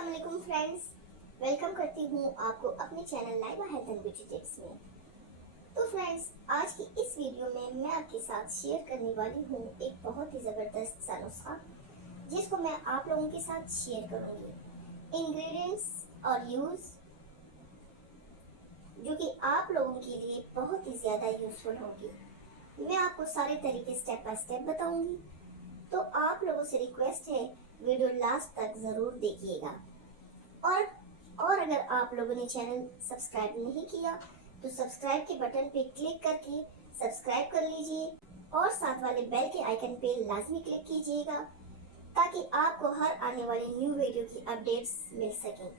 अस्सलाम वालेकुम friends, welcome करती हूँ आपको अपने channel Laiba health and beauty tips में। तो फ्रेंड्स, आज की इस वीडियो में मैं आपके साथ शेयर करने वाली हूँ एक बहुत ही ज़बरदस्त सा नुस्खा, जिसको मैं आप लोगों के साथ शेयर करूँगी। इंग्रेडिएंट्स और यूज़ जो कि आप लोगों के लिए बहुत ही ज़्यादा यूज़फुल होंगी। मैं आपको सारे तरीके स्टेप बाय स्टेप बताऊँगी, तो आप लोगों से रिक्वेस्ट है वीडियो लास्ट तक ज़रूर देखिएगा। और अगर आप लोगों ने चैनल सब्सक्राइब नहीं किया तो सब्सक्राइब के बटन पे क्लिक करके सब्सक्राइब कर लीजिए और साथ वाले बेल के आइकन पे लाजमी क्लिक कीजिएगा, ताकि आपको हर आने वाली न्यू वीडियो की अपडेट्स मिल सकें।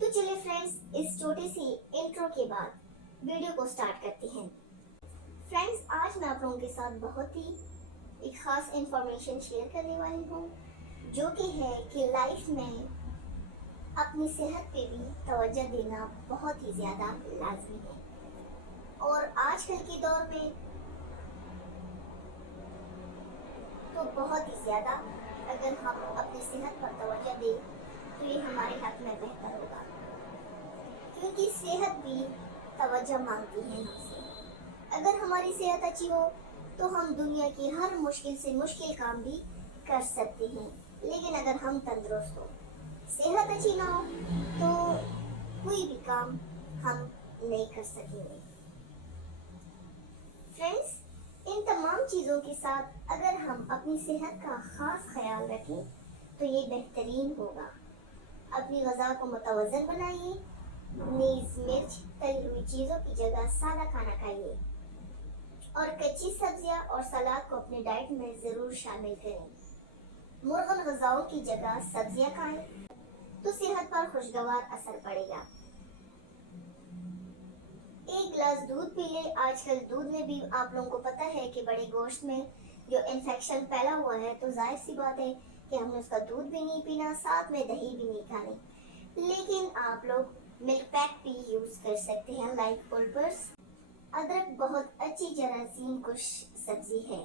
तो चलिए फ्रेंड्स, इस छोटे सी इंट्रो के बाद वीडियो को स्टार्ट करते हैं। फ्रेंड्स, आज मैं आप लोगों के साथ बहुत ही एक ख़ास इंफॉर्मेशन शेयर करने वाली हूँ, जो कि है कि लाइफ में अपनी सेहत पे भी तवज्जो देना बहुत ही ज़्यादा लाजमी है। और आजकल के दौर में तो बहुत ही ज़्यादा अगर हम अपनी सेहत पर तवज्जो दें तो ये हमारे हक में बेहतर होगा, क्योंकि सेहत भी तवज्जो मांगती है हमसे। अगर हमारी सेहत अच्छी हो तो हम दुनिया की हर मुश्किल से मुश्किल काम भी कर सकते हैं, लेकिन अगर हम तंदुरुस्त हो, सेहत अच्छी ना हो, तो कोई भी काम हम नहीं कर सकेंगे। फ्रेंड्स, इन तमाम चीज़ों के साथ अगर हम अपनी सेहत का ख़ास ख्याल रखें तो ये बेहतरीन होगा। अपनी ग़िज़ा को मुतवज़्ज़न बनाइए, नीज़ मिर्च तली हुई चीज़ों की जगह सादा खाना खाइए और कच्ची सब्जियां और सलाद को अपने डाइट में ज़रूर शामिल करें। मुर्गन ग़िज़ाओं की जगह सब्जियां खाएं तो सेहत पर खुशगवार असर पड़ेगा। एक गिलास दूध पी ले। आजकल दूध में भी आप लोगों को पता है कि बड़े गोश्त में जो इन्फेक्शन फैला हुआ है, तो जाहिर सी बात है कि हमने उसका दूध भी नहीं पीना, साथ में दही भी नहीं खानी। लेकिन आप लोग मिल्क पैक भी यूज़ कर सकते हैं, लाइक पुल्पर्स। अदरक बहुत अच्छी जरासीम कुश सब्जी है।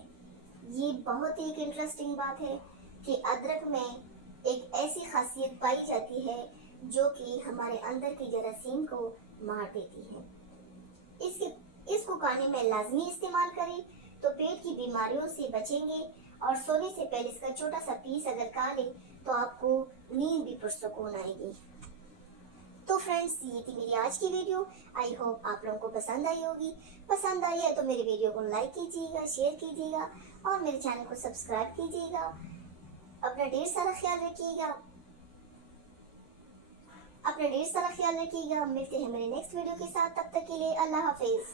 ये बहुत ही एक इंटरेस्टिंग बात है कि अदरक में एक ऐसी खासियत पाई जाती है जो कि हमारे अंदर की जरासीम को मार देती है। इसको खाने में लाजमी इस्तेमाल करें तो पेट की बीमारियों से बचेंगे, और सोने से पहले इसका छोटा सा पीस अगर खा लें तो आपको नींद भी पुरसुकून आएगी। तो फ्रेंड्स, ये थी मेरी आज की वीडियो। आई होप आप लोगों को पसंद आई होगी। पसंद आई है तो मेरी वीडियो को लाइक कीजिएगा, शेयर कीजिएगा और मेरे चैनल को सब्सक्राइब कीजिएगा। अपना ढेर सारा ख्याल रखिएगा। मिलते हैं मेरे नेक्स्ट वीडियो के साथ। तब तक के लिए अल्लाह हाफिज।